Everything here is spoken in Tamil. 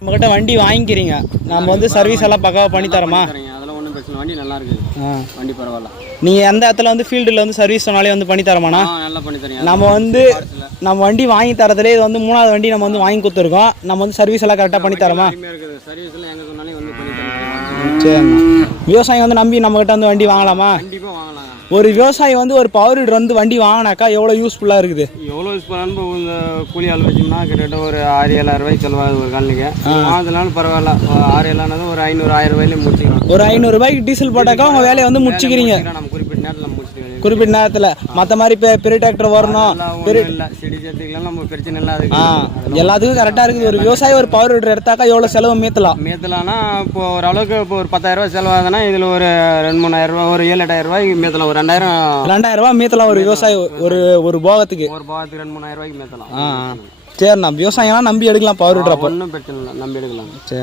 நம்மகிட்ட வண்டி வாங்கிக்கிறீங்க, நம்ம வந்து சர்வீஸ் எல்லாம் பக்காவாக பண்ணி தரோமா? அதெல்லாம் ஒன்றும் பிரச்சனை, வண்டி நல்லா இருக்குது, வண்டி பரவாயில்ல. நீங்கள் எந்த இடத்துல வந்து ஃபீல்டில் வந்து சர்வீஸ் சொன்னாலே வந்து பண்ணி தரமாண்ணா? நல்லா பண்ணி தரீங்க. நம்ம வண்டி வாங்கி தரதுலேயே இது வந்து 3வது வண்டி நம்ம வந்து வாங்கி கொடுத்துருக்கோம். நம்ம வந்து சர்வீஸ் எல்லாம் கரெக்டாக பண்ணி தரோமா? சர்வீஸ்லாம் எங்கே சொன்னாலும் வந்து பண்ணி தரேன். சரிண்ணா. விவசாயம் வந்து நம்பி நம்மகிட்ட வந்து வண்டி வாங்கலாமா? கண்டிப்பாக வாங்கலாம். ஒரு விவசாயி வந்து ஒரு பவர் வீடர் வந்து வண்டி வாங்கினாக்கா எவ்வளோ யூஸ்ஃபுல்லாக இருக்குது? எவ்வளோ யூஸ்ஃபுல்லான இந்த கூலி ஆள் வச்சோம்னா கிட்டத்தட்ட ஒரு 6-7 ரூபாய்க்கு செலவாகுது ஒரு காலனிக்கு. அதனால பரவாயில்ல, 6-7 ஒரு 500-1000 ரூபாயிலே முடிச்சுக்கலாம். ஒரு 500 ரூபாய்க்கு டீசல் போட்டாக்கா உங்கள் வேலையை வந்து முடிச்சுக்கிறீங்க நம்ம குறிப்பிட்ட நேரத்தில் முடிச்சுட்டு. குறிப்பிட்ட நேரத்தில் மற்ற மாதிரி பெரிய டிராக்டர் வரணும், இல்லை செடி சேர்த்துக்கலாம், நம்ம பிரச்சனை இல்லை. அதுக்கு எல்லாத்துக்கும் கரெக்டாக இருக்குது. ஒரு விவசாயி ஒரு பவர் வீடர் எடுத்தாக்கா எவ்வளோ செலவு மீத்தலாம்னா இப்போ ஓரளவுக்கு இப்போ ஒரு 10,000 ரூபாய் செலவாகுதுன்னா இதில் ஒரு 2-3,000 ரூபாய், ஒரு 7-8,000 ரூபாய்க்கு மீத்தலாம். ஒரு 2,000 ரூபாய் மீத்தலாம் ஒரு விவசாயி ஒரு போகத்துக்கு. 2-3,000 ரூபாய்க்கு மீத்தலாம். சரிண்ணா, விவசாயம்லாம் நம்பி எடுக்கலாம் பவர் வீடர். ஒன்றும் பிரச்சனை இல்லை, நம்பி எடுக்கலாம். சரி.